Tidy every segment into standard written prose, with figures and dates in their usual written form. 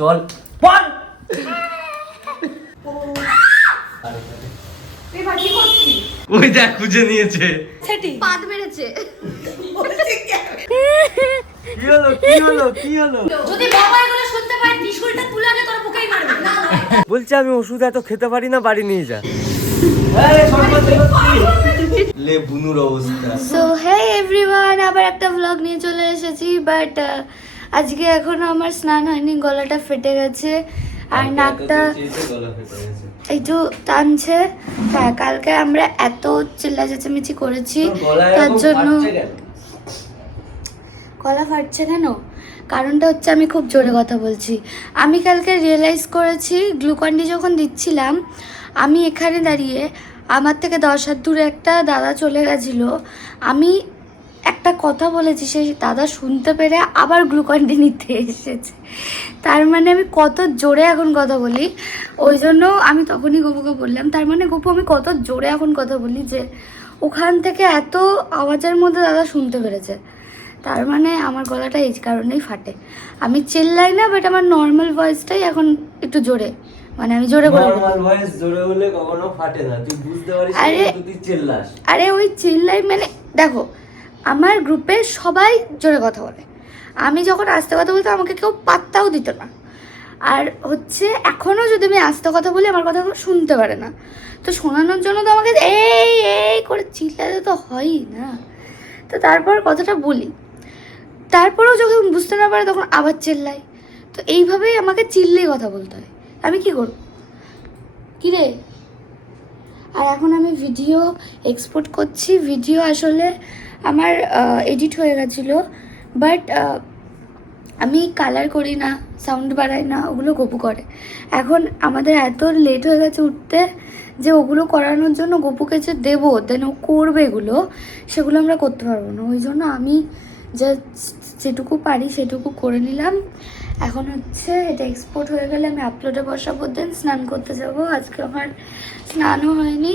জল পড়। ওই দেখ খুঁজে নিয়েছে। পাদ মেরেছে। কি হলো কি হলো কি হলো? যদি বাবা এগুলো শুনতে পায় ত্রিশূলটা তুলে আগে তোর বুকেই মারবে। না বলছি আমি ওষুধ এত খেতে পারি না, বাড়ি নিয়ে যা। লে বুনুর অবস্থা। সো হে এভরিওয়ান, আবার একটা ব্লগ নিয়ে চলে এসেছি। বাট আজকে এখনো আমার স্নান হয়নি, গলাটা ফেটে গেছে আর নাকটা একটু টানছে। হ্যাঁ, কালকে আমরা এত চিল্লা চেঁচামেচি করেছি তার জন্য গলা ফাটছে কেন? কারণটা হচ্ছে আমি খুব জোরে কথা বলছি। আমি কালকে রিয়েলাইজ করেছি গ্লুকন্ডি যখন দিচ্ছিলাম, আমি এখানে দাঁড়িয়ে, আমার থেকে 10 হাত দূরে একটা দাদা চলে গেছিলো, আমি একটা কথা বলেছি, সেই দাদা শুনতে পেরে আবার গ্লুকন্ডি নিতে এসেছে। তার মানে আমি কত জোরে এখন কথা বলি। ওই জন্য আমি তখনই গপুকে বললাম, তার মানে গপু আমি কত জোরে এখন কথা বলি যে ওখান থেকে এত আওয়াজের মধ্যে দাদা শুনতে পেরেছে। তার মানে আমার গলাটা এই কারণেই ফাটে। আমি চিল্লাই না, বাট আমার নর্মাল ভয়েসটাই এখন একটু জোরে, মানে আমি জোরে করে নরমাল ভয়েস জোরে হলে কখনো ফাটে না, তুই বুঝতে পারিস না, তুই চিল্লাস। আরে ওই চিল্লাই মানে দেখো, আমার গ্রুপে সবাই জোরে কথা বলে, আমি যখন আস্তে কথা বলতাম আমাকে কেউ পাত্তাও দিত না। আর হচ্ছে এখনও যদি আমি আস্তে কথা বলি আমার কথা শুনতে পারে না, তো শোনানোর জন্য তো আমাকে এই এই করে চিল্লাতে তো হয়ই না। তো তারপর কথাটা বলি, তারপরেও যখন বুঝতে না পারে তখন আবার চিল্লাই। তো এইভাবেই আমাকে চিল্লেই কথা বলতে হয়, আমি কি করব? কী রে? আর এখন আমি ভিডিও এক্সপোর্ট করছি। ভিডিও আসলে আমার এডিট হয়ে গেছিলো, বাট আমি কালার করি না, সাউন্ড বাড়াই না, ওগুলো গপু করে। এখন আমাদের এত লেট হয়ে গেছে উঠতে যে ওগুলো করানোর জন্য গপুকে যে দেবো, দেন ও করবে এগুলো, সেগুলো আমরা করতে পারবো না। ওই জন্য আমি যা যেটুকু পারি সেটুকু করে নিলাম। এখন হচ্ছে এটা এক্সপোর্ট হয়ে গেলে আমি আপলোডে বসাবো, দেন স্নান করতে যাব। আজকে আমার স্নানও হয়নি,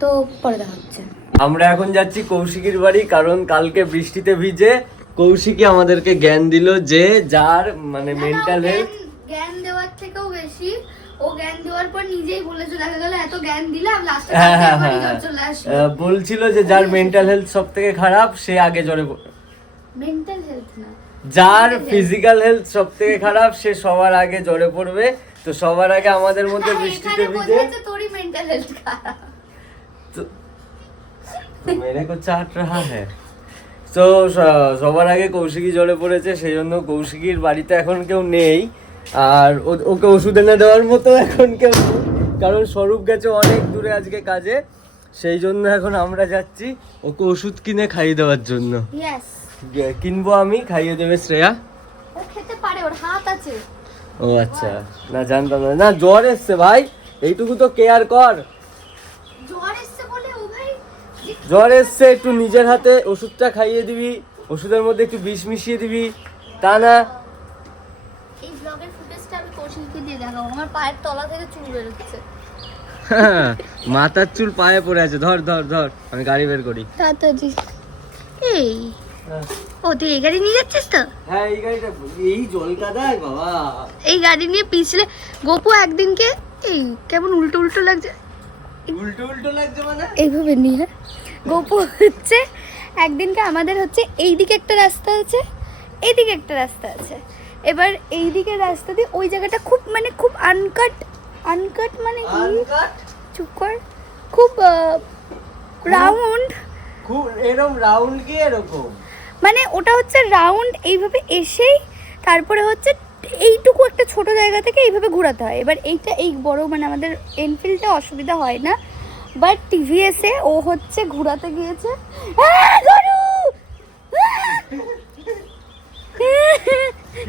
তো পরে দেখা হচ্ছে। আমরা এখন যাচ্ছি কৌশিকীর বাড়ি, কারণ কালকে বৃষ্টিতে ভিজে কৌশিকী আমাদেরকে জ্ঞান দিল যে যার মানে মেন্টাল হেলথ, জ্ঞান দেওয়ার থেকেও বেশি ও জ্ঞান দেওয়ার পর নিজেই বলেছে, দেখা গেল এত জ্ঞান দিলাম লাস্টে চলে আসলো। বলছিল যে যার মেন্টাল হেলথ সব থেকে খারাপ সে আগে জ্বরে মেন্টাল হেলথ না, যার ফিজিক্যাল হেলথ সব থেকে খারাপ সে সবার আগে জ্বরে পড়বে। তো সবার আগে আমাদের মধ্যে বৃষ্টিতে ভিজে তোরই মেন্টাল হেলথ খারাপ, তো মেরে কো চাট রাহা হ্যায়। তো সবার আগে কৌশিকী জ্বরে পড়েছে, সেই জন্য কৌশিকীর বাড়িতে এখন কেউ নেই, আর ওকে ওষুধ এনে দেওয়ার মতো এখন কেউ নেই, কারণ স্বরূপ গেছে অনেক দূরে আজকে কাজে। সেই জন্য এখন আমরা যাচ্ছি ওকে ওষুধ কিনে খাইয়ে দেওয়ার জন্য। কিনবো আমি, খাইয়ে দেবে শ্রেয়া। ও খেতে পারে, ওর হাত আছে। ও আচ্ছা, না জানতাম না। না জ্বর এসছে ভাই, এইটুকু তো কেয়ার কর। জ্বর এসছে বলে ও ভাই, জ্বর এসছে একটু নিজের হাতে ওষুধটা খাইয়ে দিবি, ওষুধের মধ্যে একটু বিষ মিশিয়ে দিবি, তা না। এই ব্লগের ফুটেজটা আমি কৌশিককে দিয়ে দেখাবো, আমার পায়ের তলা থেকে চুল বেরোচ্ছে। মাথার চুল পায়ে পড়ে আছে, ধর ধর ধর, আমি গাড়ি বের করি তাড়াতাড়ি। এই ও তুই এই গাড়ি নিয়ে যাচ্ছিস তো? হ্যাঁ এই গাড়িটা, এই জল কাদায় বাবা, এই গাড়ি নিয়ে পিছলে গপু একদিনকে এই কেমন উল্টো উল্টো লাগছে, উল্টো উল্টো লাগছে মানে এইভাবে নিয়ে গপু হচ্ছে একদিনকে আমাদের হচ্ছে এইদিকে একটা রাস্তা আছে, এইদিকে একটা রাস্তা আছে। এবার এইদিকে রাস্তা দিয়ে ওই জায়গাটা খুব মানে খুব আনকাট, আনকাট মানে কি, চুপ কর, খুব রাউন্ড, খুব এরকম রাউন্ড কি এরকম, মানে ওটা হচ্ছে রাউন্ড, এইভাবে এসেই তারপরে হচ্ছে এইটুকু একটা ছোট জায়গা থেকে এইভাবে ঘোরাতে হয়। এবার এইটা এই বড় মানে আমাদের এনফিল্ডে অসুবিধা হয় না, বাট টিভিএসে ও হচ্ছে ঘোরাতে গিয়েছে,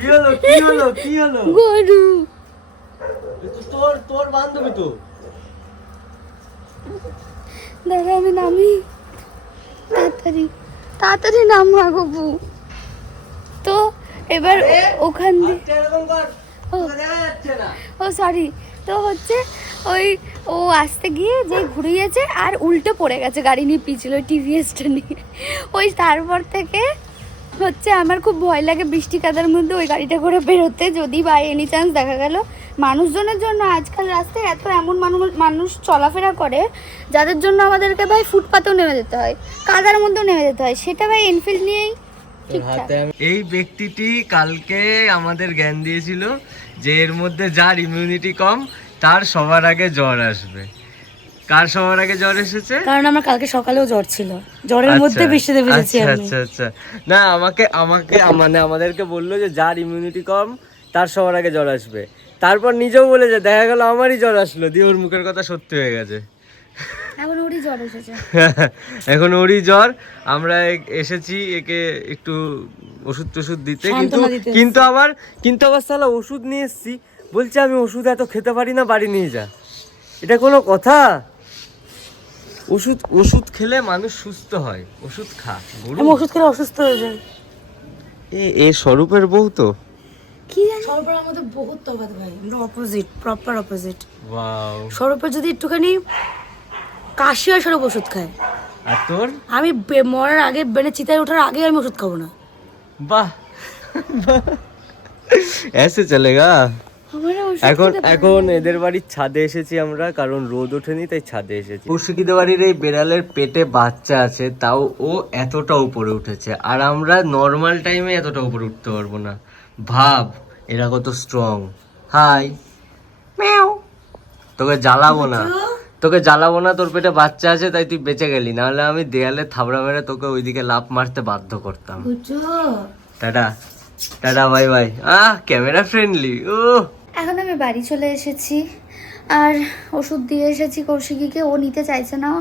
কি হলো কি হলো কি হলো, গরু তোর তোর বান্ধবী তো, দাঁড়া আমি নামি, তাড়াতাড়ি তাড়াতাড়ি নামা গবু। তো এবার ওখান দিয়ে ও সরি, তো হচ্ছে ওই ও আসতে গিয়ে যে ঘুরিয়েছে আর উল্টে পড়ে গেছে গাড়ি নিয়ে পিছলে, ওই টিভিএসটা নিয়ে। ওই তারপর থেকে হচ্ছে আমার খুব ভয় লাগে বৃষ্টি কাদার মধ্যে ওই গাড়িটা করে বেরোতে, যদি বাই এনি চান্স দেখা গেল মানুষজনের জন্য আজকাল রাস্তায় এত এমন মানুষ চলাফেরা করে যাদের জন্য আমাদেরকে ভাই ফুটপাতেও নেমে যেতে হয়, কাদার মধ্যেও নেমে যেতে হয়, সেটা ভাই এনফিল্ড নিয়েই ঠিকঠাক। এই ব্যক্তিটি কালকে আমাদের জ্ঞান দিয়েছিল যে এর মধ্যে যার ইমিউনিটি কম তার সবার আগে জ্বর আসবে। কার সবার আগে জ্বর এসেছে? কারণ আমার কালকে সকালেও জ্বর ছিল, জ্বরের মধ্যে বৃষ্টিতে ভিজেছি আমি। আচ্ছা আচ্ছা, না আমাকে মানে আমাদেরকে বললো যে যার ইমিউনিটি কম তার সবার আগে জ্বর আসবে, তারপর নিজেও বলে যে দেখা গেল আমারই জ্বর আসলো, দিয়ে ওর মুখের কথা সত্যি হয়ে গেছে। এখন ওরই জ্বর এসেছে। এখন ওরই জ্বর। আমরা এসেছি একে একটু ওষুধ টষুধ দিতে, কিন্তু আবার সালা ওষুধ নিয়ে এসেছি, বলছে আমি ওষুধ এত খেতে পারি না, বাড়ি নিয়ে যা। এটা কোনো কথা? ওষুধ খেলে মানুষ সুস্থ হয়, ওষুধ খা। আমি ওষুধ খেলে অসুস্থ হয়ে যাই। এ স্বরূপের বউ তো? কি জানি, স্বরূপের আমাদের বহুত তফাৎ ভাই, আমরা অপোজিট, প্রপার অপোজিট। ওয়াও। স্বরূপের যদি একটুখানি কাশি হয় স্বরূপ ওষুধ খায়, আর তোর? আমি মরার আগে বেড়ে চিতায় ওঠার আগে আমি ওষুধ খাবো না। বাহ, এসে চলেগা। এখন এদের বাড়ির ছাদে এসেছি আমরা, কারণ রোদ ওঠেনি তাই ছাদে এসেছি। কৌশিকীদের বাড়ির এই বেড়ালের পেটে বাচ্চা আছে, তাও ও এতটা উপরে উঠেছে, আর আমরা নর্মাল টাইমে এতটা উপরে উঠতে পারবো না। ভাব এরা কত স্ট্রং। হাই ম্যাও। তোকে জ্বালাবো না, তোর পেটে বাচ্চা আছে তাই তুই বেঁচে গেলি, নাহলে আমি দেয়ালে থাবড়া মেরে তোকে ওইদিকে লাফ মারতে বাধ্য করতাম। Tata tata, bye bye. Camera friendly. ও এখন আমি বাড়ি চলে এসেছি আর ওষুধ দিয়ে এসেছি কৌশিকীকে, ও নিতে চাইছে না।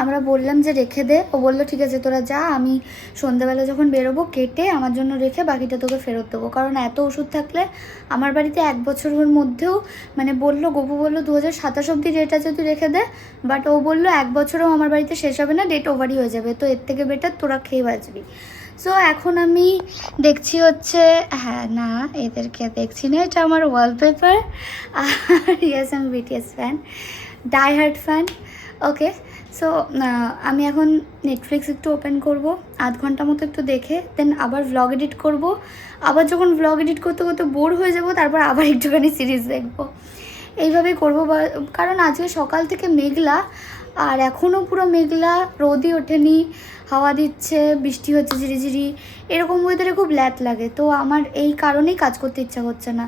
আমরা বললাম যে রেখে দে, ও বললো ঠিক আছে তোরা যা, আমি সন্ধ্যাবেলা যখন বেরোবো কেটে আমার জন্য রেখে বাকিটা তোকে ফেরত দেবো, কারণ এত ওষুধ থাকলে আমার বাড়িতে 1 বছরের মধ্যেও, মানে বললো গপু বললো 2027 অব্দি ডেট আছে তুই রেখে দে, বাট ও বললো 1 বছরেও আমার বাড়িতে শেষ হবে না, ডেট ওভারই হয়ে যাবে, তো এর থেকে বেটার তোরা খেয়ে বাঁচবি। সো এখন আমি দেখছি হচ্ছে, হ্যাঁ না এদেরকে দেখছি না, এটা আমার ওয়ালপেপার। আর ইয়েস আমি BTS fan, die hard fan. Okay, so আমি এখন নেটফ্লিক্স একটু ওপেন করব, 1/2 ঘন্টা মতো একটু দেখে দেন আবার ভ্লগ এডিট করব। আবার যখন ভ্লগ এডিট করতে করতে বোর হয়ে যাব তারপর আবার একটুখানি সিরিজ দেখব, এইভাবেই করবো। কারণ আজকে সকাল থেকে মেঘলা, আর এখনও পুরো মেঘলা, রোদই ওঠেনি, হাওয়া দিচ্ছে, বৃষ্টি হচ্ছে ঝিরিঝিরি, এরকম ওয়েদারে খুব ল্যাট লাগে। তো আমার এই কারণেই কাজ করতে ইচ্ছা করছে না,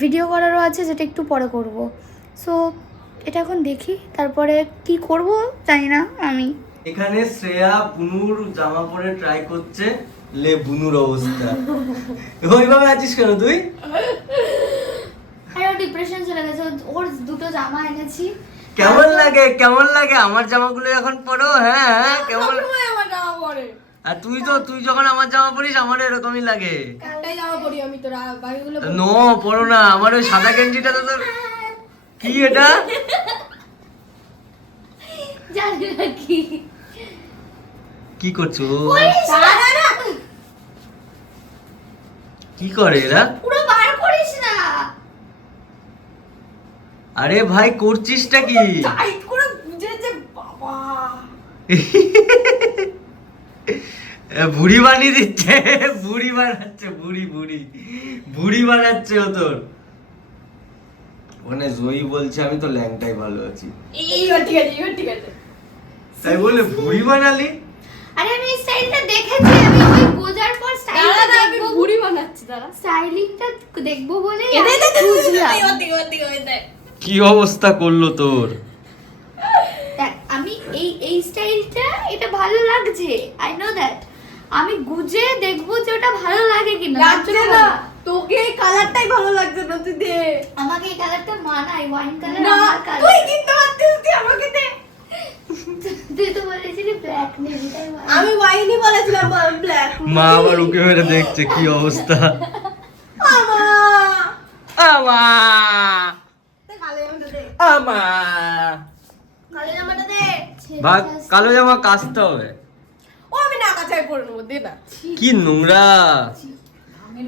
ভিডিও করারও আছে যেটা একটু পরে করব। সো এটা এখন দেখি, তারপরে কি করব জানি না আমি। এখানে শ্রেয়া বুনুর জামা পরে ট্রাই করছে, লে বুনুর অবস্থা। ওইভাবে আছিস কেন তুই? আরে ডিপ্রেশন চলে গেছে, ওর 2টো জামা এনেছি। কেমন লাগে আমার জামাগুলো এখন পরো? হ্যাঁ কেমন? আমার জামা পরে আর তুই যখন আমার জামা পরিস আমারও এরকমই লাগে। একটাই জামা পরি আমি, তোরা বাকিগুলো নো পরো না, আমার ওই সাদা গেঞ্জিটা তো তোর। কি এটা? জানি না কি করছো? কি করে এরা? পুরো বার করিস না। আরে ভাই করছিসটা কি? টাইট করে বুঝেছে বাবা। বুড়ি বানিয়ে দিচ্ছে, বুড়ি বানাচ্ছে ও তোর। ওখানে জয়ী বলছে আমি তো ল্যাংটাই ভালো আছি, ঠিক আছে তাই বলে বুড়ি বানালি? আরে আমি স্টাইলটা দেখেছি, আমি ওই বোঝার পর স্টাইলটা দেখবো, ভুড়ি বানাচ্ছি দাঁড়া, স্টাইলিংটা দেখবো বলে কি অবস্থা করলো তোর? দেখ আমি এই স্টাইলটা এটা ভালো লাগছে, আই নো দ্যাট, আমি গুজে দেখবো যে ওটা ভালো লাগে কিনা। লাগছে না তোকে, এই কালারটাই ভালো লাগছে না, তুই দে আমাকে এই কালারটা মানায়, ওয়াইন কালার না, আমার কালার। তুই কিনতে পারছিস, তুই আমাকে দে। তুই তো বলেছিলি ব্ল্যাক নেবি, তাই আমি ওয়াইনই বলেছিলাম, ব্ল্যাক। মা আবার উকে মেরে দেখছে কি অবস্থা। আমা আমা তে কালো জামাটা দে, আমা কালো জামাটা দে। ভাগ, কালো জামা কাচতে হবে। ও আমি না কাচাই পরে নেবো, দে না।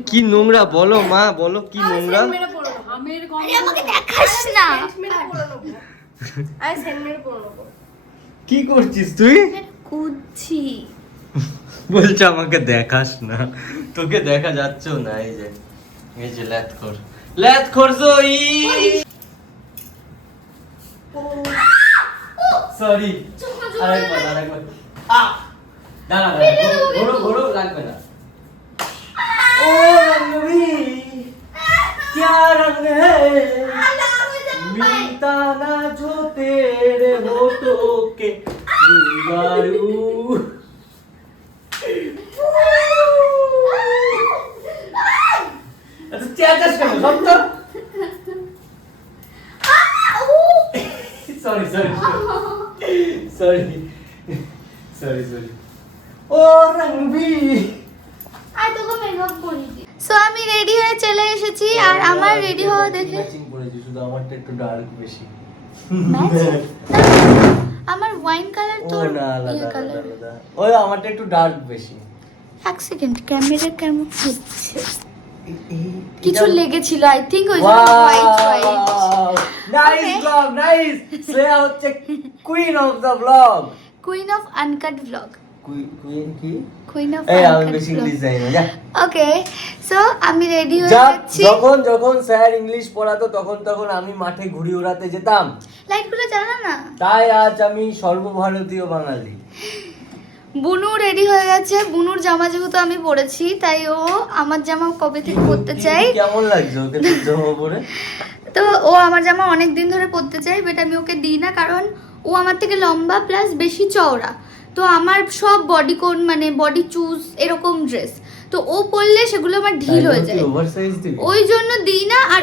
কি নোংরা বলো মা, বলো কি নোংরা। মেরে পরে নেবো, আমের গন্ধ। আরে আমাকে দেখাস না। মেরে পরে নেবো, আই সেন মেরে পরে নেবো। কি করছিস তুই? কুচ্ছি বলছে আমাকে দেখাস না, তোকে দেখা যাচ্ছেও না। এই যে ল্যাথ খোর জয়ী। সরি, আরেকবার দাঁড়া ঘোরো লাগবে না। ও রঙ্গবি क्या रंग है मिलता ना जो तेरे होठों के रूबरू। अच्छा चेंज कर सब तो सॉरी ओ रंगबी আর তোকে মেকআপ করি দি। সো আমি রেডি হয়ে চলে এসেছি আর আমার রেডি হওয়া দেখে ম্যাচিং করেছি, শুধু আমারটা একটু ডার্ক বেশি। আমার ওয়াইন কালার ও তোর না আলাদা ইয়ে কালার। আলাদা, ওই আমারটা একটু ডার্ক বেশি। এক সেকেন্ড, ক্যামেরা কেমন হচ্ছে? কিছু লেগেছিল আই থিংক ওই জন্য white nice blog, nice. Shreya হচ্ছে queen of the blog, queen of uncut blog. Queen কি? কুইন অফ এই আমি আনকাট বেশি ব্লগ। ইংলিশ জানি না, যা। ওকে, সো আমি রেডি হয়ে যাচ্ছি। যখন স্যার ইংলিশ পড়াতো তখন আমি মাঠে ঘুড়ি উড়াতে যেতাম। লাইটগুলো জ্বালা না। তাই আজ আমি সর্বভারতীয় বাঙালি। বুনু রেডি হয়ে গেছে। বুনুর জামা যেহেতু আমি পরেছি তাই ও আমার জামা কবে থেকে পরতে চাই। কেমন লাগছে ওকে তোর জামা পরে? তো ও আমার জামা অনেক দিন ধরে পরতে চাই, বাট আমি ওকে দিই না, কারণ ও আমার থেকে লম্বা প্লাস বেশি চওড়া। তো আমার সব বডি কোন মানে বডি চুজ এরকম ড্রেস, তো ও পরলে সেগুলো আমার ঢিল হয়ে যায়, ওভারসাইজ দিবি। ওই জন্য দিই না। আর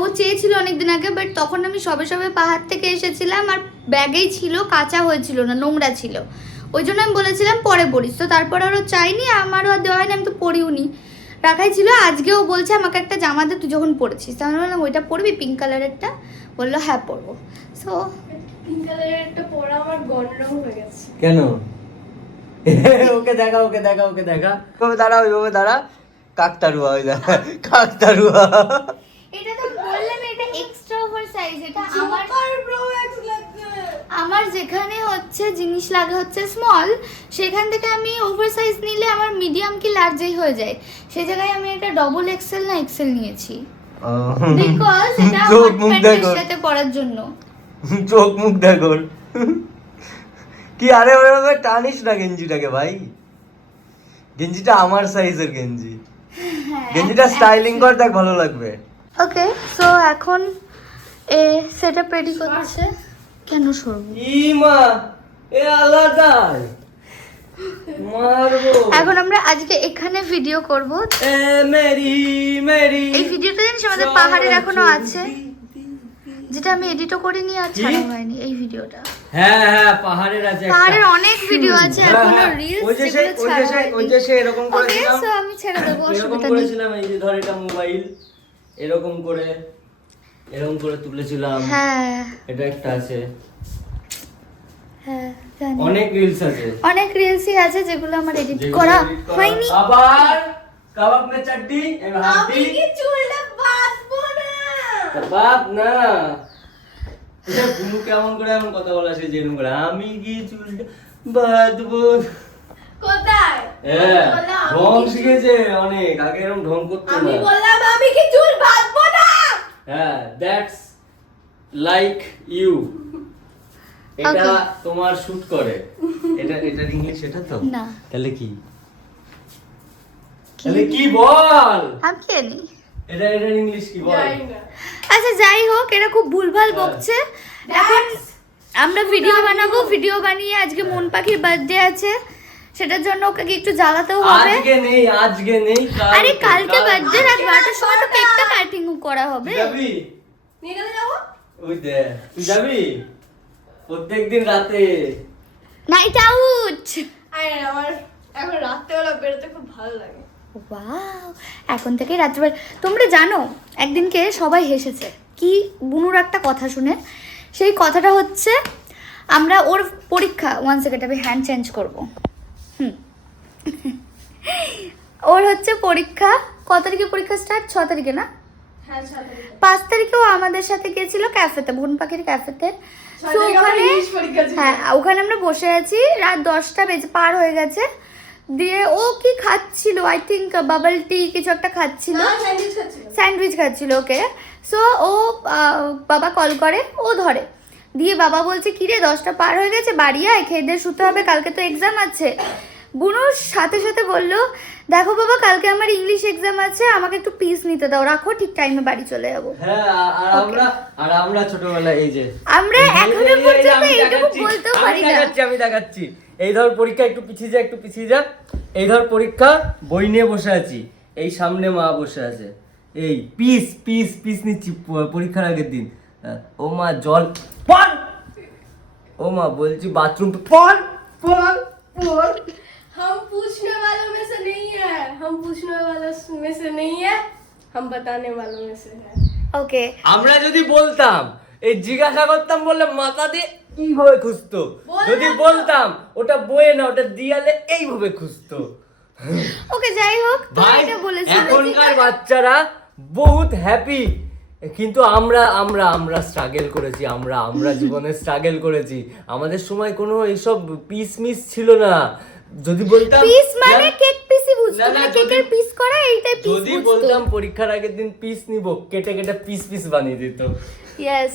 ও চেয়েছিল অনেকদিন আগে, বাট তখন আমি সবে পাহাড় থেকে এসেছিলাম আর ব্যাগেই ছিল, কাঁচা হয়েছিল না, নোংরা ছিল, ওই জন্য আমি বলেছিলাম পরে পরিস। তো তারপরে ওরও চাইনি, আমারও আর দেওয়া হয়নি, আমি তো পরিও নি, রাখাই ছিল। আজকেও বলছে আমাকে একটা জামা দে, তুই যখন পরেছিস। তো আমি বললাম ওইটা পরবি পিঙ্ক কালারেরটা? বললো হ্যাঁ পরবো। সো পিঙ্ক কালারের একটা পরা আমার গনরং হয়ে গেছে। কেন? ওকে দেখা ওইভাবে দাঁড়া কাকতারুয়া, ওই দাঁড়া কাকতারুয়া। এটা তো বললাম এটা এক্সট্রা ওভার সাইজ, এটা আমার যেখানে হচ্ছে জিনিস লাগে হচ্ছে স্মল, সেখান থেকে আমি ওভার সাইজ নিলে আমার মিডিয়াম কি লার্জই হয়ে যায়, সেই জায়গায় আমি এটা ডবল এক্সেল না এক্সেল নিয়েছি, বিকজ এটা চোখ হট মুখ প্যান্টের দেখো, সাথে পরার জন্য। চোখ মুখ দেখো কি। আরে ওরকম টানিস না গেঞ্জিটাকে ভাই, গেঞ্জিটা আমার সাইজের গেঞ্জি, গেঞ্জিটা স্টাইলিং কর, দেখ ভালো লাগবে। ওকে, সো এখন সেটআপ রেডি করছে। কেন সরবো? ইমা এ আলাদা মারবো। এখন আমরা আজকে এখানে ভিডিও করব। এ মেরি এই ভিডিওটা জানিস আমাদের পাহাড়ের এখনো আছে, যেটা আমি এডিটও করিনি আর ছাড়া হয়নি। এই ভিডিওটা হ্যাঁ পাহাড়ের আছে, পাহাড়ের অনেক ভিডিও আছে এখনো রিলস, ওই যে এরকম ওকে, করেছিলাম, সো আমি ছেড়ে দেবো, এরকম অসুবিধা নেই। করেছিলাম। এই যে ধর এটা মোবাইল, এরকম করে তুলেছিলাম। হ্যাঁ এটা একটা আছে, হ্যাঁ জানি। অনেক রিলস আছে, অনেক রিলসই আছে যেগুলো আমার এডিট যেগুলো করা edit করা। হয়নি। আবার কাবাব মে চাটনি আমি কি চুলটা বাঁধবো না? বাপ না, এটা বুনু কেমন করে এমন কথা বলা সে যেরকম করে আমি কি চুলটা বাঁধবো। কোথায়? হ্যাঁ বললাম আমি ঢং কি শিখেছে অনেক, আগে এরকম ঢং করতো আমি না। বললাম আমি কি চুল বাঁধবো না? হ্যাঁ দ্যাটস লাইক ইউ, এটা Okay. তোমার শুট করে। এটা ইংলিশ এটা তো না। তাহলে কি বল, আমি কি জানি। এটা ইংলিশ কি বল। জানি না। আচ্ছা যাই হোক, এরা খুব ভুলভাল বকছে। এখন আমরা ভিডিও বানাবো, ভিডিও বানিয়ে আজকে মন পাখির বার্থডে আছে, সেটার জন্য ওকে একটু জ্বালাতেও হবে। আজকে নেই আরে কালকে বার্থডে, রাত 12টার সময় তো কেকটা কাটিং করা হবে। যাবি? নিয়ে গেলে যাবো? ওই দে তুই যাবি প্রত্যেকদিন রাতে। Night out. আরে আমার এখন রাত্রেবেলা বেরোতে খুব ভালো লাগে। ওয়াও, এখন থেকে রাত্রিবেলা। তোমরা জানো একদিনকে সবাই হেসেছে কি বুনুর একটা কথা শুনে। সেই কথাটা হচ্ছে আমরা ওর পরীক্ষা, 1 সেকেন্ড আমি হ্যান্ড চেঞ্জ করবো। ওর হচ্ছে পরীক্ষা, কত তারিখে পরীক্ষা স্টার্ট? 6 তারিখে না? হ্যাঁ 6 তারিখে। 5 তারিখেও আমাদের সাথে গিয়েছিল ক্যাফেতে, বোন পাখির ক্যাফেতে। 6 তারিখে আমার ইংলিশ পরীক্ষা ছিল। হ্যাঁ ওখানে আমরা বসে আছি, রাত 10টা বেজে পার হয়ে গেছে। দিয়ে ও কি খাচ্ছিল, আই থিঙ্ক বাবল টি কিছু একটা খাচ্ছিল, স্যান্ডউইচ খাচ্ছিল। ওকে, সো ও বাবা কল করে, ও ধরে, দিয়ে বাবা বলছে কিরে 10টা পার হয়ে গেছে, বাড়ি আয়, খেয়ে দিয়ে শুতে হবে, কালকে তো এক্সাম আছে। বুনুর সাথে সাথে বললো দেখো বাবা কালকে আমার ইংলিশ এক্সাম আছে, আমাকে একটু পিস নিতে দাও, রাখো, ঠিক টাইমে বাড়ি চলে যাবো। হ্যাঁ, আর আমরা ছোটবেলায় এই যে আমরা এখনো পর্যন্ত এইটুকু বলতেও পারি না। আমি দেখাচ্ছি, এই ধর পরীক্ষা, একটু পিছিয়ে যা, এই ধর পরীক্ষা, বই নিয়ে বসে আছি, এই সামনে মা বসে আছে, এই পিস নিচ্ছি পরীক্ষার আগের দিন। ও মা জল পড়, ও মা বলছি বাথরুম পড়। हम पूछने वालों में से नहीं है, हम पूछने वालों में से नहीं है, हम बताने वालों में से है। ওকে, আমরা যদি বলতাম, এই জিজ্ঞাসা করতাম বললে মাথা দিয়ে এইভাবে খুঁজতো, যদি বলতাম ওটা বইয়ে না ওটা দিয়ালে এইভাবে খুঁজতো। ওকে, যাই হোক, তো ভাই এটা বলেছি। এখনকার বাচ্চারা বহুত হ্যাপি, কিন্তু আমরা স্ট্রাগল করেছি, আমরা জীবনে স্ট্রাগল করেছি। আমাদের সময় কোনো এইসব পিস মিস ছিল না। যদি বলতাম পিস মানে কেক পিসই বুঝতো, না, মানে যদি- কেকের পিস করা এইটাই পিস যদি বুঝতো। বলতাম পরীক্ষার আগের দিন পিস নিব, কেটে পিস বানিয়ে দিত। ইয়েস,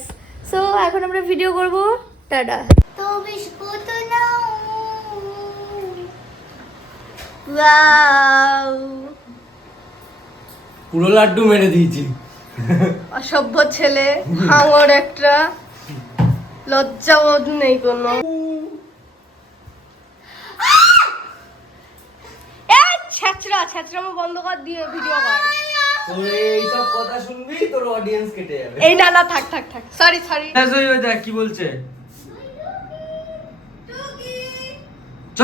সো এখন আমরা ভিডিও করব, টাটা। তো বিস্কুট নাও, ওয়াও, পুরো লাড্ডু মেরে দিয়েছি। অসভ্য ছেলে, হাঙর একটা, লজ্জাবোধ নেই কোনো। ছ্যাঁচড়ামো বন্ধ কর, দিয়ে ভিডিও কর। তোর এইসব কথা শুনবি, তোর অডিয়েন্স কেটে যাবে। এই না থাক সরি দেখ কি বলছে। চ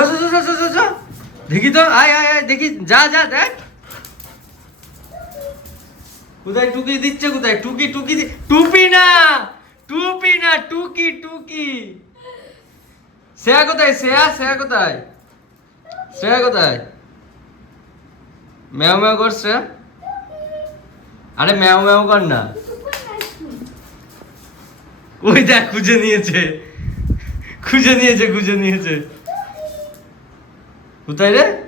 দেখি তো, আয় দেখি, যা দেখ কোথায় টুকি দিচ্ছে, কোথায় টুকি টুপি না টুকি। শ্রেয়া কোথায়, শ্রেয়া কোথায়? ম্যাও কর শ্রেয়া, আরে ম্যাও কর না। ওই দেখ খুঁজে নিয়েছে। কোথায় রে,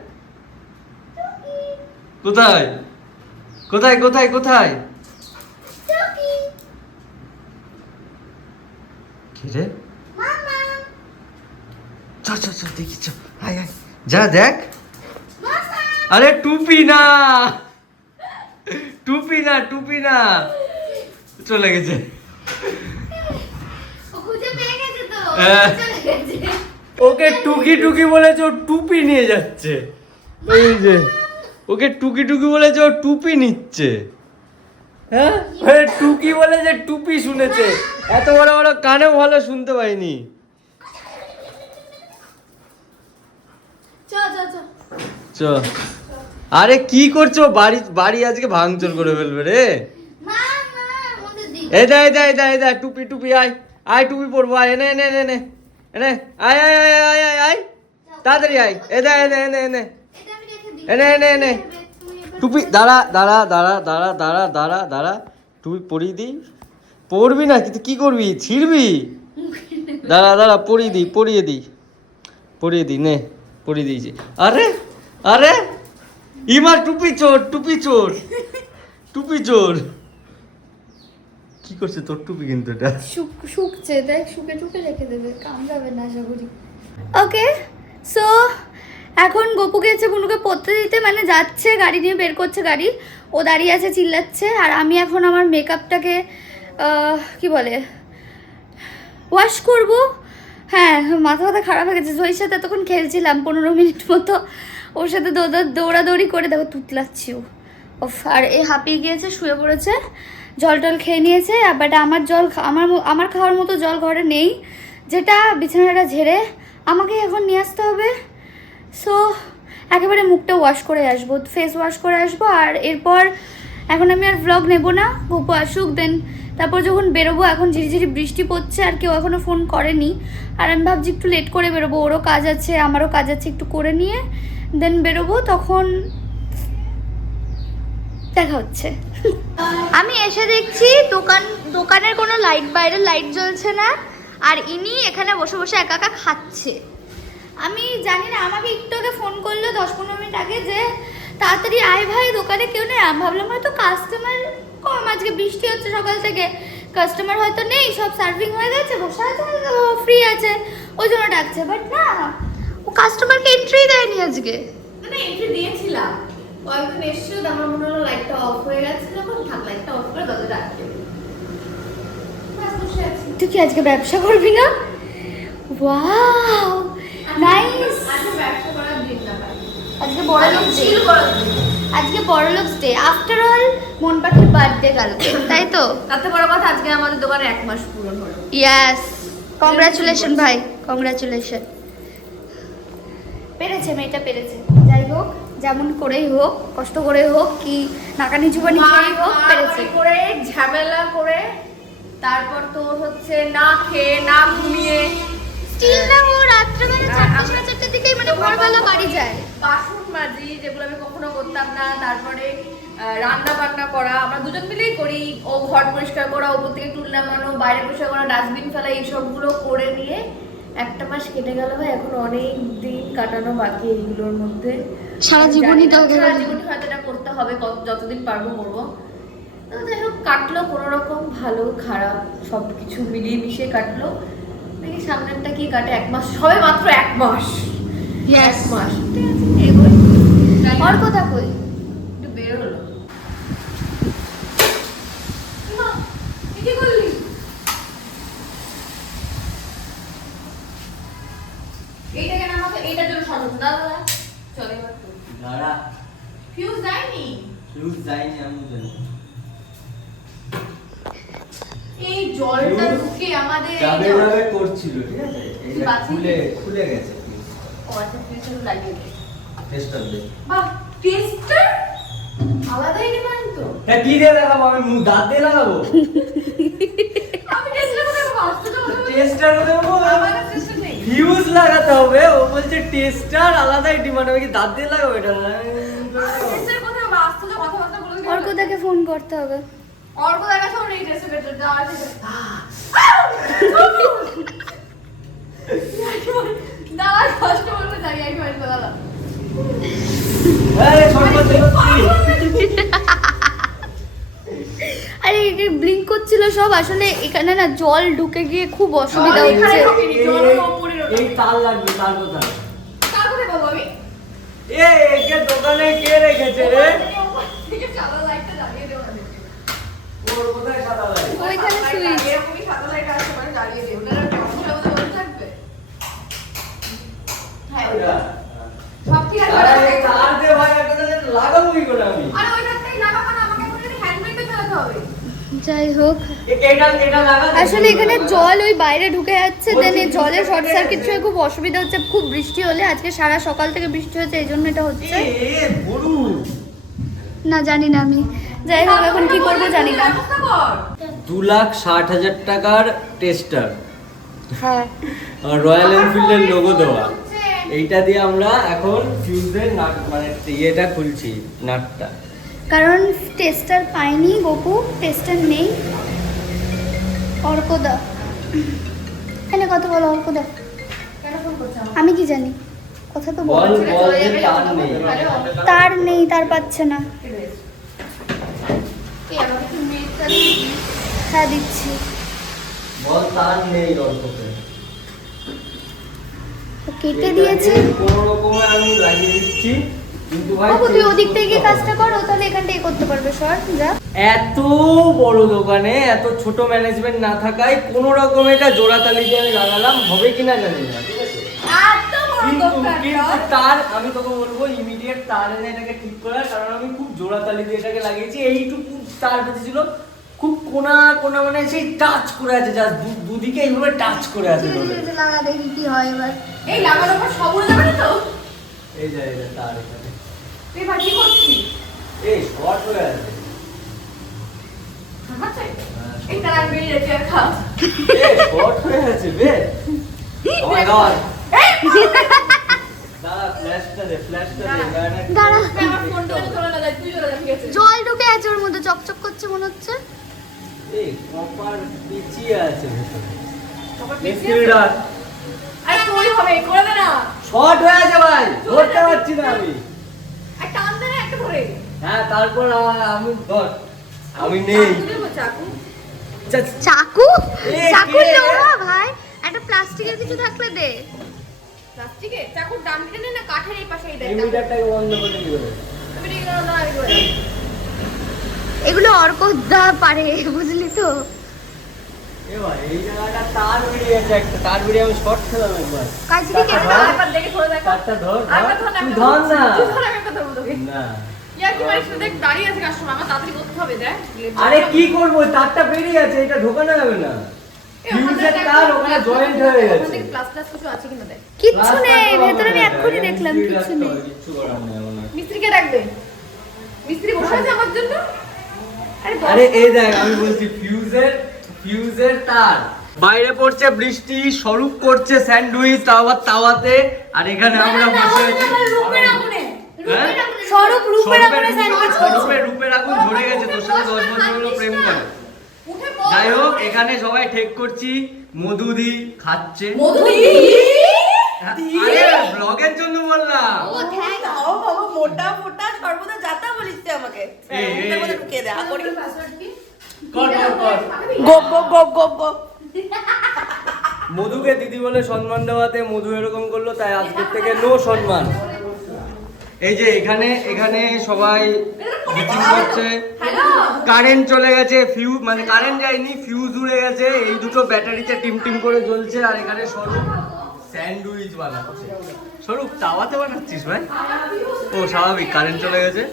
কোথায় কি রে? চ দেখি, আয় যা দেখ। আরে টুপি না চলে গেছে। খুঁজে পেয়ে গেছে তো, হ্যাঁ। চলে গেছে। ওকে টুকি বলেছে, ও টুপি নিয়ে যাচ্ছে। এই যে ওকে টুকি বলেছে, ও টুপি নিচ্ছে। হ্যাঁ, টুকি বলেছে, টুপি শুনেছে, এত বড় কানেও ভালো শুনতে পাইনি। চ আরে কি করছো, বাড়ি আজকে ভাঙচুর করে ফেলবে রে। মা, আমাদের দিক। এই দা টুপি আয় টুপি পরবো, আয় এনে আয় তাড়াতাড়ি আয়, এটা আমি রেখে দিই। এনে তুমি এবার- টুপি দাঁড়া টুপি পরিয়ে দিই। পরবি না কিন্তু কি করবি, ছিড়বি? দাঁড়া পরিয়ে দিই নে, পরিয়ে দিয়েছি। আরে ইমা টুপি চোর কি করছে তোর টুপি? কিন্তু এটা শুকছে, দেখ, শুকে রেখে দেবে, কামড়াবে না আশা করি। ওকে, সো এখন গপু গেছে বুনুকে পড়তে দিতে, মানে যাচ্ছে, গাড়ি নিয়ে বের করছে গাড়ি, ও দাঁড়িয়ে আছে চিল্লাচ্ছে, আর আমি এখন আমার মেকআপটাকে কি বলে ওয়াশ করব। হ্যাঁ, মাথা খারাপ হয়ে গেছে। জয়ের সাথে এতক্ষণ খেলছিলাম 15 মিনিট মতো, ওর সাথে দৌড়াদৌড়ি করে দেখো তুতলাচ্ছি ও। আর এ হাঁপিয়ে গিয়েছে, শুয়ে পড়েছে, জল খেয়ে নিয়েছে। বাট আমার খাওয়ার মতো জল ঘরে নেই, যেটা বিছানাটা ঝেড়ে আমাকে এখন নিয়ে আসতে হবে। সো একেবারে মুখটা ওয়াশ করে আসবো, ফেস ওয়াশ করে আসবো, আর এরপর এখন আমি আর ভ্লগ নেব না, গপু আসুক, দেন তারপর যখন বেরোবো। এখন ঝিরিঝিরি বৃষ্টি পড়ছে, আর কেউ এখনও ফোন করেনি, আর আমি ভাবছি একটু লেট করে বেরোবো, ওরও কাজ আছে আমারও কাজ আছে, একটু করে নিয়ে দেন বেরোবো, তখন দেখা হচ্ছে। আমি এসে দেখছি দোকানের কোনো লাইট, বাইরের লাইট জ্বলছে না, আর ইনি এখানে বসে একা খাচ্ছে। আমি জানি না, আমাকে একটু আগে ফোন করলো 10-15 মিনিট আগে যে তাড়াতাড়ি আয় ভাই, দোকানে কেউ নেই। আমি ভাবলাম হয়তো কাস্টমার কম, আজকে বৃষ্টি হচ্ছে সকাল থেকে, কাস্টমার হয়তো নেই, সব সার্ভিং হয়ে গেছে, বসে আছে, ফ্রি আছে, ওই জন্য ডাকছে। বাট না, ও কাস্টমারকে এন্ট্রি দেয়নি আজকে। মানে এন্ট্রি দিয়েছিলাম, কয়েকজন এসেছিল, আমার মনে হলো লাইটটা অফ হয়ে গেছে, যখন থাক লাইটটা অফ করে দরজাটা আটকে দিই। ব্যাস বসে আছি। তুই কি আজকে ব্যবসা করবি না? Wow nice. আজকে ব্যবসা করার দিন না ভাই, আজকে বড়লোক ডে, চিল করার দিন। আজকে বড়লোক ডে। আফটার অল মন পাখির বার্থডে কালকে, তাই তো? তাতে বড় কথা আজকে আমাদের দোকানে 1 মাস পূরণ হলো। ইয়াস, কংগ্রাচুলেশন ভাই, কংগ্রাচুলেশন। পেরেছে মেয়েটা, পেরেছে। যাই হোক, যেমন করেই হোক, কষ্ট করে হোক কি নাকানি চুবানি খেয়েই হোক, পেরেছে। করে ঝামেলা করে তারপর তো হচ্ছে না খেয়ে না ঘুমিয়ে স্টিল না, ও রাত্রেবেলা 4:30-4:30 দিকেই মানে ভোরবেলা বাড়ি যায়। বাসন মাজি, যেগুলো আমি কখনো করতাম না, তারপরে রান্না বান্না করা আমরা দুজন মিলেই করি। ও ঘর পরিষ্কার করা, উপর থেকে টুল নামানো, বাইরে পরিষ্কার করা, ডাস্টবিন ফেলা, এই সবগুলো করে নিয়ে 1 মাস কেটে গেল ভাই। এখন অনেক দিন কাটানো বাকি এইগুলোর মধ্যে। সারা জীবনই তো সারা জীবনই হয়তো এটা করতে হবে, যতদিন পারবো করবো। তো যাই হোক, কাটলো কোনো রকম, ভালো খারাপ সব কিছু মিলিয়ে মিশিয়ে কাটলো। দেখি সামনেরটা কি কাটে। 1 মাস, সবে মাত্র 1 মাস। Yes. 1 মাস, ঠিক আছে, এগোই। ওর কথা কই? একটু বের হলো। মা, এ কি করলি? এইটা কেন আমাকে, এইটার জন্য সরব না দাদা। চলে এবার তো। দাঁড়া, ফিউজ যায়নি। ফিউজ যায়নি, আমি জানি। এই জলটা ঢুকে আমাদের এই যাবে জল- যাবে করছিল, ঠিক আছে? এটা বাথরুমে? খুলে গেছে। ও আচ্ছা, ফিউজটা লাগিয়ে দে। টেস্টার দে। বাহ, টেস্টার আলাদাই ডিমান্ড তো। হ্যাঁ, কি দিয়ে লাগাবো? আমি মুখ দাঁত দিয়ে লাগাবো? আমি টেস্টার কোথায় পাবো? আজকে তো আমাদের- টেস্টার দেবো? আমার কাছে টেস্টার নেই। ফিউজ লাগাতে হবে। ও বলছে টেস্টার আলাদাই ডিমান্ড, আমি কি দাঁত দিয়ে লাগাবো এটা? টেস্টার কোথায় পাবো? আজকে তো কথাবার্তা বলে দিলাম। অর্কদাকে ফোন করতে হবে। অর্ক দেখা সব নেই টেস্টার ভেতর দেওয়া আছে। দাদা কষ্ট করবে, দাঁড়িয়ে একেবারে তো দাদা। এই, সরবত দে। আরে ব্লিঙ্ক করছিল সব, আসলে এখানে না জল ঢুকে গিয়ে খুব অসুবিধা এখানে হচ্ছে। ঢোকেনি, জলের ওপরে ওটা। এই তার লাগবে, তার কোথায়? কার কোথায় পাবো আমি? একে দোকানে কে রেখেছে রে? ঠিক আছে, সাদা লাইটটা জ্বালিয়ে দেবো না। ওর কোথায় সাদা লাইট? ওইখানে সুইচ। এরকমই সাদা লাইট আছে, মানে জ্বালিয়ে দেবো। ওটা কেমন সাদা বলে থাকবে? হ্যাঁ, ওটা। সব ঠিক আছে। আরে এই তার দে ভাই, এটা লাগাবো কি করে আমি? আরে ওই তারটাই লাগাবো না, আমাকে এখন হ্যান্ডমেডে চালাতে হবে। যাই হোক, এটা লাগা। আসলে এখানে জল ওই বাইরে ঢুকে যাচ্ছে, দেন এই জলে শর্ট সার্কিট হয়ে খুব অসুবিধা হচ্ছে। খুব বৃষ্টি হলে, আজকে সারা সকাল থেকে বৃষ্টি হচ্ছে, এই জন্য এটা হচ্ছে। বড়ু। না জানি না আমি, যাই হোক এখন কি করবো জানি না। ব্যবস্থা কর। 2,60,000 টাকার টেস্টার, হ্যাঁ, রয়্যাল এনফিল্ডের লোগো দেওয়া। এইটা দিয়ে আমরা এখন ফিউজের নাট, মানে ইয়েটা খুলছি, নাটটা। কারণ টেস্টার পাইনি গপু, টেস্টার নেই। অর্কদা এখানে কথা বলো, অর্কদা। কেন ফোন করছো আমাকে? আমি কি জানি, কথা তো বল। বল বল যে তার নেই। তার নেই, তার পাচ্ছে না। এই আমাকে একটু মেয়েটা দিয়ে দিস। হ্যাঁ দিচ্ছি। বল তার নেই অল্পতে। তো কেটে দিয়েছে। কোনো রকমে আমি লাগিয়ে দিচ্ছি, কিন্তু ভাই বাবু তুই ওদিক থেকে কাজটা করো, তাহলে এখান থেকে করতে পারবে। সর যা। এত বড় দোকানে এত ছোট ম্যানেজমেন্ট না থাকায় কোনো রকম এটা জোড়াতালি দিয়ে আমি লাগালাম, হবে কিনা জানি না, ঠিক আছে? এত বড় কিন্তু দোকানটা। তার আমি তোকে বলবো ইমিডিয়েট তার এনে এটাকে ঠিক করার, কারণ আমি খুব জোড়াতালি দিয়ে এটাকে লাগিয়েছি। এইটুকু তার বেঁচেছিল, খুব কোনা কোনা, মানে সেই টাচ করে আছে, জাস্ট দুদিকে এইভাবে টাচ করে আছে ধরে। লাগা দেখি কি হয় এবার। এই লাগানোর পর সব উড়ে যাবে না তো? এই যে তার এখানে তুই ভাই কি করছিস? এই শর্ট হয়ে আছে। আছে? এই তার আমি বেরিয়ে যাচ্ছি আর খা। এই শর্ট হয়ে আছে বে। ও মাই গড। দাঁড়া, ফ্ল্যাশটা দে। দাঁড়া। আমার ফোনটা যেন চলে না যায়, তুই চলে যা, ঠিক আছে? জল ঢুকে আছে ওর মধ্যে, চকচক করছে মনে হচ্ছে। এই কপার পিছিয়ে আছে ভেতরে। আবার বেশি আছে? মিস্ত্রিরা আরে তুই হবে, করে দে না। শর্ট হয়ে আছে ভাই, ধরতে পারছি না আমি। একটা টান দে না, একটা ধরে। হ্যাঁ তারপর আমি ধর, আমি নেই। চাকু দেবো, চাকু? চাকু? এ, চাকু কে? নোংরা ভাই, একটা প্লাস্টিকের কিছু থাকলে দে। প্লাস্টিকের চাকুর ডানটা নে না কাঠের এই পাশে এই দেখ। এই মিটারটাকে বন্ধ করে দিও। তুমি ঠিক করো না, আমি করে দেব। এগুলো অর্কদা পারে, বুঝলি তো? এ ভাই এই জায়গাটা তার বেরিয়ে গেছে একটা, তার বেরিয়ে আমি শর্ট খেলাম একবার। কাছে কি কেটে ধর। দাও। একবার দেখে ধরে দেখো। তারটা ধর, আরেকবার ধর না, তুই একটা ধর না। তুই ধর, আমি একটা ধরবো তোকে। না ইয়া কি মারিস না, দেখ দাঁড়িয়ে আছে কাস্টমার, আমার তাড়াতাড়ি করতে হবে, দেখ। আরে কি করবো, তারটা বেরিয়ে গেছে, এটা ঢোকানো যাবে না। এই ওখান ফিউজের থেকে তার ওখানে জয়েন্ট হয়ে ওখান গেছে। থেকে প্লাস প্লাস কিছু আছে কিনা দেখ। কিচ্ছু নেই ভেতরে, আমি এক্ষুনি দেখলাম কিচ্ছু নেই। কিচ্ছু করার নেই আমার। মিস্ত্রিকে ডাকবে। মিস্ত্রি বসে আছে আমার জন্য। আরে বস। আরে এই দেখ আমি বলছি ফিউজের তার বাইরে পড়ছে বৃষ্টি, স্বরূপ করছে স্যান্ডউইচ তাওয়াতে, আর এখানে আমরা বসে আছি। রূপের আগুনে হ্যাঁ? স্বরূপ রূপের আগুনে স্যান্ডউইচ করছে। রূপের আগুন ধরে গেছে, তোর সাথে 10 বছর হলো প্রেম করে। উঠে বস। যাই হোক এখানে সবাই ঠেক করছি, মধুদি খাচ্ছে। আরে ব্লগের জন্য বললাম। ও থ্যাঙ্ক ও বাবা, মোটা মোটা সর্বদা যাতা বলিস তুই আমাকে। এই, মুখের মধ্যে ঢুকিয়ে দে, করি। কর। গোপ গোপ গোপ গোপ গোপ। মধুকে দিদি বলে সম্মান দেওয়াতে মধু এরকম করলো, তাই আজকের থেকে নো সম্মান। এই যে এখানে সবাই মিটিং করছে। কারেন্ট চলে গেছে, মানে কারেন্ট যায়নি, ফিউজ উড়ে গেছে, এই দুটো ব্যাটারিতে টিম করে জ্বলছে। আর এখানে স্বরূপ স্যান্ডউইচ বানাচ্ছে। স্বরূপ তাওয়াতে বানাচ্ছিস ভাই? ও স্বাভাবিক, কারেন্ট চলে গেছে।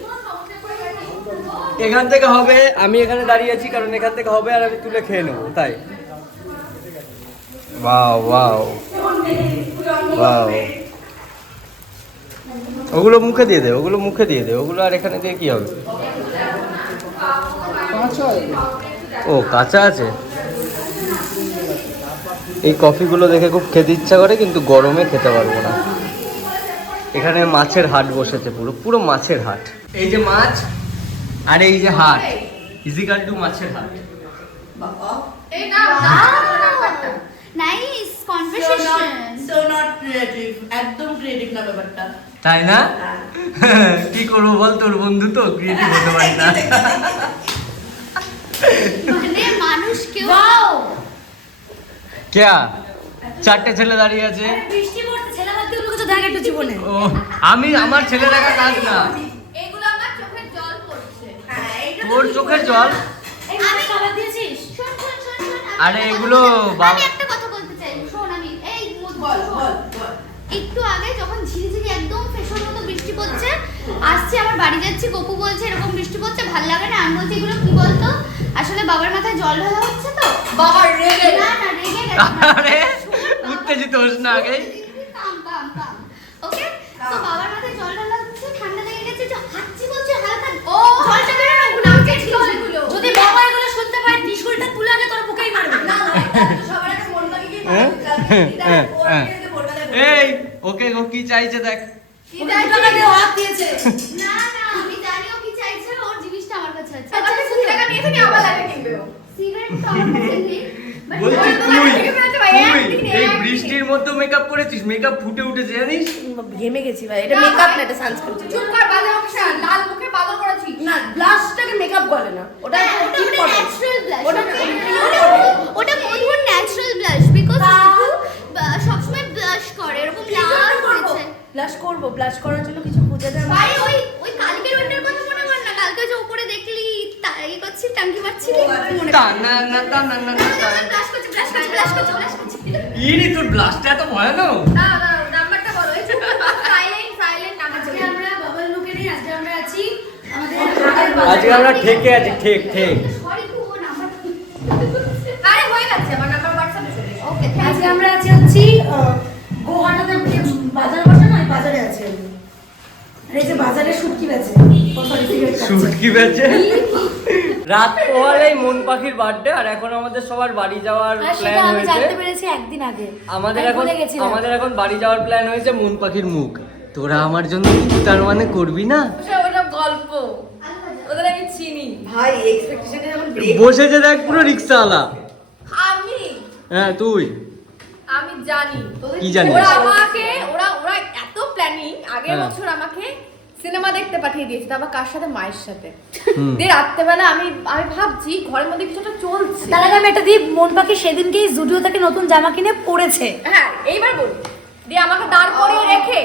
এখান থেকে হবে, আমি এখানে দাঁড়িয়ে আছি কারণ এখান থেকে হবে, আর আমি তুলে খেয়ে নেবো, তাই। Wow wow wow. ওগুলো মুখে দিয়ে দে, ওগুলো আর এখানে দিয়ে কি হবে? ও কাঁচা আছে। এই কফিগুলো দেখে খুব খেতে ইচ্ছা করে, কিন্তু গরমে খেতে পারবো না। এখানে মাছের হাট বসেছে, পুরো মাছের হাট। এই যে মাছ আর এই যে হাট, ইজিক্যাল টু মাছের হাট। এই না, ব্যাপারটা। Nice conversation. So not creative, একদম ক্রিয়েটিভ না ব্যাপারটা। তাই না? কি করবো বল, তোর বন্ধু তো ক্রিয়েটিভ হতে পারি না। মানে মানুষ কেউ ক্যা চারটে ছেলে দাঁড়িয়ে আছে। বৃষ্টি পড়ছে, ছেলে হাত দিয়ে কিছু দেখ একটু জীবনে। ও আমার ছেলে দেখা কাজ না। এইগুলো আমার চোখের জল পড়ছে। হ্যাঁ, এইটা তো তোর ঠিক চোখের বলেছিস। জল? আমি খাবার দিয়েছিস? শোন শোন শোন শোন, আরে এগুলো আমি একটা কথা বলতে চাই, শোন আমি এই বল বল বল। একটু আগে যখন ঝিরিঝিরি একদম ফেসর মতো বৃষ্টি পড়ছে, আসছে আমার বাড়ি যাচ্ছি, গপু বলছে এরকম বৃষ্টি পড়ছে ভাল লাগে না। আমি বলছি এগুলো কি বলতো, আসলে বাবার মাথায় জল ঢালা হচ্ছে তো। বাবা রেগে না না রেগে গেছে। আরে উত্তেজিত হোস না আগে। কাম ওকে, তো বাবার মাথায় জল ঢালা হচ্ছে, ঠান্ডা লেগে গেছে, যে হাঁচি বলছে হালকা। ও জলটা বেরো না, ওগুলো আমাকে ছিল এগুলো। যদি বাবা এগুলো শুনতে পায়, ত্রিশূলটা তুলে আগে তোর বুকেই মারবে। না না, এটা তো সবার আগে মনটাকে কি হ্যাঁ? এটা হ্যাঁ, ওর হ্যাঁ। দিয়ে ভোটটা দেব। এই ওকে ও কি চাইছে দেখ। কি টাকা দিয়ে হাত দিয়েছে। না না আমি জানি ও কি চাইছে, ওর জিনিসটা আমার কাছে আছে। আমার কাছে 20 টাকা নিয়েছে নি, আবার লাগে কিনবে ও। সিগারেট তো আমার কাছে নেই, but বলছি ওর তো তুই লাগে থেকে ফেলতে পারি, একদিন এই একদিন। বৃষ্টির মধ্যে মেকআপ করেছিস, মেকআপ ফুটে উঠেছে জানিস? ঘেমে গেছি ভাই, এটা মেকআপ না, এটা সানস্ক্রিন। চুপ কর, বাজে বকিস না। লাল মুখে বাদর করেছিস। না, ব্লাশটাকে মেকআপ বলে না, ওটা হ্যাঁ, ওটা ঠিক করে। Natural blush. ওটা ওটা মধুর ন্যাচারাল ব্লাশ, বিকজ সবসময় ব্লাশ করে এরকম লাল হয়েছে। ব্লাশ করব, ব্লাশ করার জন্য কিছু খুঁজে দেব। ভাই ওই কালকের ওইটার কথা মনে কর না, কালকে যে উপরে দেখলি তাই করছি, টাঙ্কি মারছিলি মনে তা কর। না না তা না না না তা। ব্লাশ করছি ব্লাশ করছি ব্লাশ করছি ব্লাশ করছি। ইনি তোর ব্লাস্টটা এত ভয়ানক। না না, নাম্বারটা বলো। এই চুপ কর, সাইলেন্ট নাম্বার আজকে চলে। আমরা বাবার লোকে নেই, আজকে আমরা আছি আমাদের হাটের বাজারে। আজকে আমরা ঠেকে আছি, ঠেক সরি টু ও নাম্বার। আরে হয়ে যাচ্ছে, আমার নাম্বার হোয়াটসঅ্যাপে চলে এসেছে। ওকে আজকে আমরা আছি গোহাটাতে যে বাজার বসে না, ওই বাজারে আছি আমি। আর এই যে বাজারে শুটকি বেচে, ও সরি সিগারেট খাচ্ছে। শুটকি বেচে। রাত পোহালেই মন পাখির বার্থডে, আর এখন আমাদের সবার বাড়ি যাওয়ার আর সেটা প্ল্যান আমি হয়েছে। জানতে পেরেছি একদিন আগে। আমাদের আমি এখন ভুলে গেছিলাম। বাড়ি যাওয়ার প্ল্যান হয়েছে মন পাখির মুখ। তোরা আমার জন্য কিছু তার মানে করবি না? ওটা গল্প, ওদের আমি চিনি। ভাই এক্সপেকটেশনে যখন ব্রেক বসেছে দেখ পুরো রিক্সাওয়ালা। আমি হ্যাঁ তুই আমি জানি কি জানিস? ওরা আমাকে ওরা এত প্ল্যানিং আগের হ্যাঁ। বছর আমাকে সিনেমা দেখতে পাঠিয়ে দিয়েছে, তারপর কার সাথে? মায়ের সাথে। দিয়ে রাত্রেবেলা আমি ভাবছি ঘরের মধ্যে কিছুটা চলছে। তার আগে আমি একটা দিই, মন পাখি সেদিনকেই জুডিও থেকে নতুন জামা কিনে পরেছে। হ্যাঁ এইবার বলি, দিয়ে আমাকে দাঁড় করিয়ে রেখে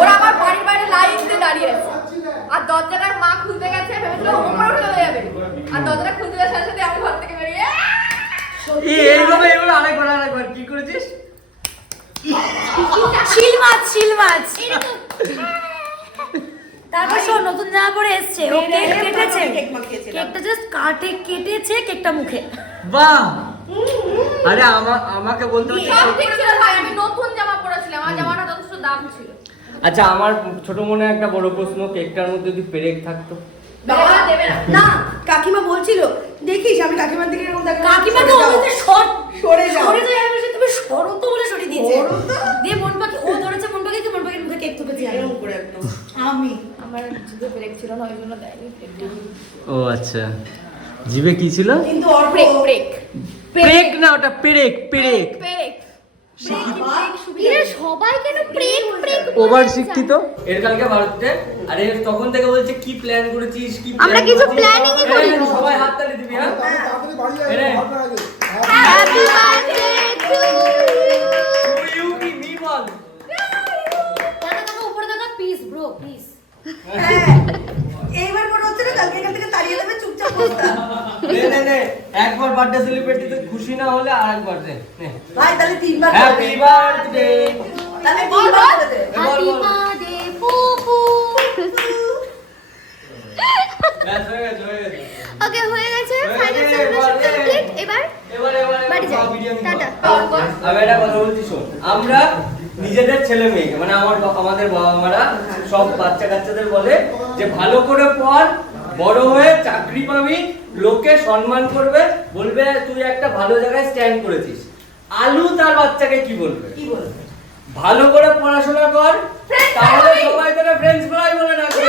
ওরা আমার বাড়ির বাইরে লাইন দিয়ে দাঁড়িয়ে আছে, আর দরজাটার মা খুলতে গেছে, ভেবেছিল উপরে উঠে চলে যাবে, আর দরজাটা খুলতে যাওয়ার সাথে সাথে আমি ঘর থেকে বেরিয়ে এইভাবে এবার আরেকবার কি করেছিস? শিল মাছ তারপর শোন, নতুন জামা পরে এসছে, ও কেক কেটেছে, কেক মাখিয়েছিলাম। কেকটা জাস্ট কেটেছে, কেকটা মুখে। বাহ! আরে আমাকে বলতে হচ্ছে সব ঠিক ছিল ভাই, আমি নতুন জামা পরেছিলাম, আমার জামাটা যথেষ্ট দাম ছিল। আচ্ছা, আমার ছোট মনে একটা বড় প্রশ্ন, কেকটার মধ্যে যদি পেরেক থাকতো? বাবা দেবে না। না, কাকিমা বলছিল দেখিস, আমি কাকিমার দিকে এরকম দেখলাম, কাকিমাকে সরে যাও। বলতে সরে যাও। সরে যাও, আমি বলছি তুমি সরো তো বলে সরিয়ে দিয়েছে। সরো তো। দিয়ে মন পাখি ও ধরেছে, মন পাখি মন পাখির মুখে কেক তুলেছি আমি। এরকম করে একদম। আমি আমার জিভে ব্রেক ছিল না, ওই জন্য দেয়নি। ও আচ্ছা, জিভে কি ছিল? কিন্তু অর্ক ব্রেক পেরেক না, ওটা পেরেক। ব্রেক এরা সবাই কেন প্রেক প্রেক ওভার শিক্ষিত। এর কালকে ভারতে, আরে তখন থেকে বলছে কি প্ল্যান করেছিস, কি আমরা কিছু প্ল্যানিংই করিনি। সবাই হাত তালি দিবি। হ্যাঁ, এরে হ্যাপি বার্থডে টু ইউ কি মি বল। টাকা উপরে টাকা পিস ব্রো প্লিজ। এইবার মনে হচ্ছে না কালকে এখান থেকে তাড়িয়ে দেবে, চুপচাপ বসতাম। নে একবার বার্থডে সেলিব্রেট দিতে খুশি না হলে আরেকবার দে। নে ভাই তাহলে 3 বার হ্যাপি বার্থডে। তাহলে 3 বার করে দে। হ্যাপি বার্থডে ফুফু। ব্যাস হয়ে গেছে। ওকে হয়ে গেছে, হয়ে ফাইনাল গেছে, সেলিব্রেশন এবারে। কমপ্লিট। এবার এবার বাড়ি যাই। বিরিয়ানি টাটা। আমি একটা কথা বলছি, শোন, আমরা নিজেদের ছেলে মেয়েকে, মানে আমাদের বাবা মারা সব বাচ্চা কাচ্চাদের বলে যে ভালো করে পড়, বড় হয়ে চাকরি পাবি, লোকে সম্মান করবে, বলবে তুই একটা ভালো জায়গায় স্ট্যান্ড করেছিস। আলু তার বাচ্চাকে কি বলবে? কি বলবে? ভালো করে পড়াশোনা কর, তাহলে সবাই তোকে ফ্রেন্ডস ফ্রাই বলে ডাকবে।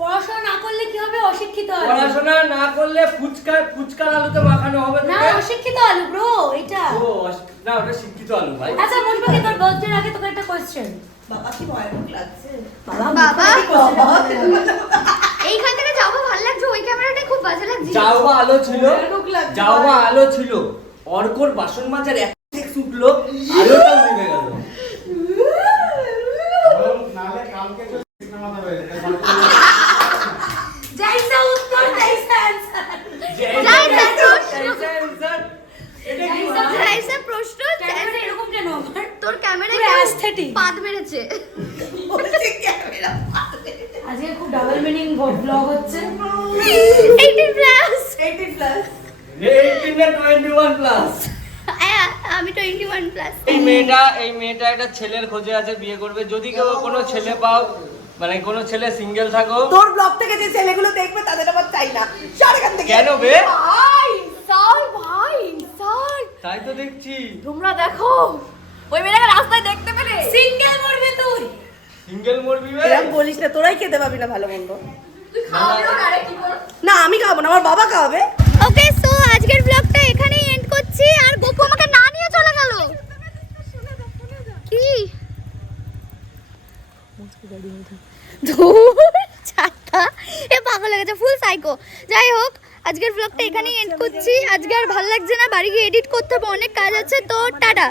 পড়াশোনা না করলে কি হবে? অশিক্ষিত আলু। পড়াশোনা না করলে ফুচকার আলুতে মাখানো হবে না, তোকে। অশিক্ষিত আলু ব্রো এটা। ও, না, ওটা শিক্ষিত আলু ভাই। আচ্ছা মন পাখি, তোর বার্থডে আগে তোকে একটা কোশ্চেন। বাবা কি ভয়ানক লাগছে। বাবা বাবা এইখান থেকে যাবো, ভালো লাগছে, ওই ক্যামেরাটাই খুব বাজে লাগছে। যাওয়া আলো ছিল, ভয়ানক লাগছে। যাওয়া আলো ছিল, অর্কর বাসন মাজার এক উঠলো, আলোটাও নিভে গেল। যাইসা উত্তর, যাইসা অ্যানসার। যাইসা প্রশ্ন। এটা কি যাইসা প্রশ্ন, ক্যামেরা এরকম কেন আমার? তোর ক্যামেরায় পুরো aesthetic। পাদ মেরেছে। বলছে ক্যামেরা। আজকে খুব ডাবল মিনিং ব্লগ হচ্ছে। 18 প্লাস 18 প্লাস। 18 না 21 প্লাস। আমি 21 প্লাস। এই মেয়েটা একটা ছেলের খোঁজে আছে, বিয়ে করবে। যদি কেউ কোনো ছেলে পাও, মানে কোনো ছেলে সিঙ্গেল থাকো। তোর ব্লগ থেকে যে ছেলেগুলো দেখবে তাদের আবার চাই না। সর এখান থেকে। কেন বে? ভাই ইনসাল্ট তাই তো দেখছি। তোমরা দেখো ওই মেয়েটাকে রাস্তায় দেখতে পেলে সিঙ্গেল মরবে তুই। সিঙ্গেল মরবি বে? এরকম বলিস না, তোরাই খেতে পাবি না ভালো মন্দ। তুই খাওয়াবি না আরে কি করব? না আমি খাবো না, আমার বাবা খাওয়াবে। ওকে, সো আজকের ব্লগটা এখানেই এন্ড করছি। আর গোপু আমাকে না নিয়ে চলে গেল। কি ধুর, ছাতা এ পাগল হয়ে গেছে, ফুল সাইকো। যাই হোক, আজকের ব্লগটা এখানেই এন্ড করছি। আজকে আর ভালো লাগছে না, বাড়ি গিয়ে এডিট করতে হবে, অনেক কাজ আছে। তো টাটা।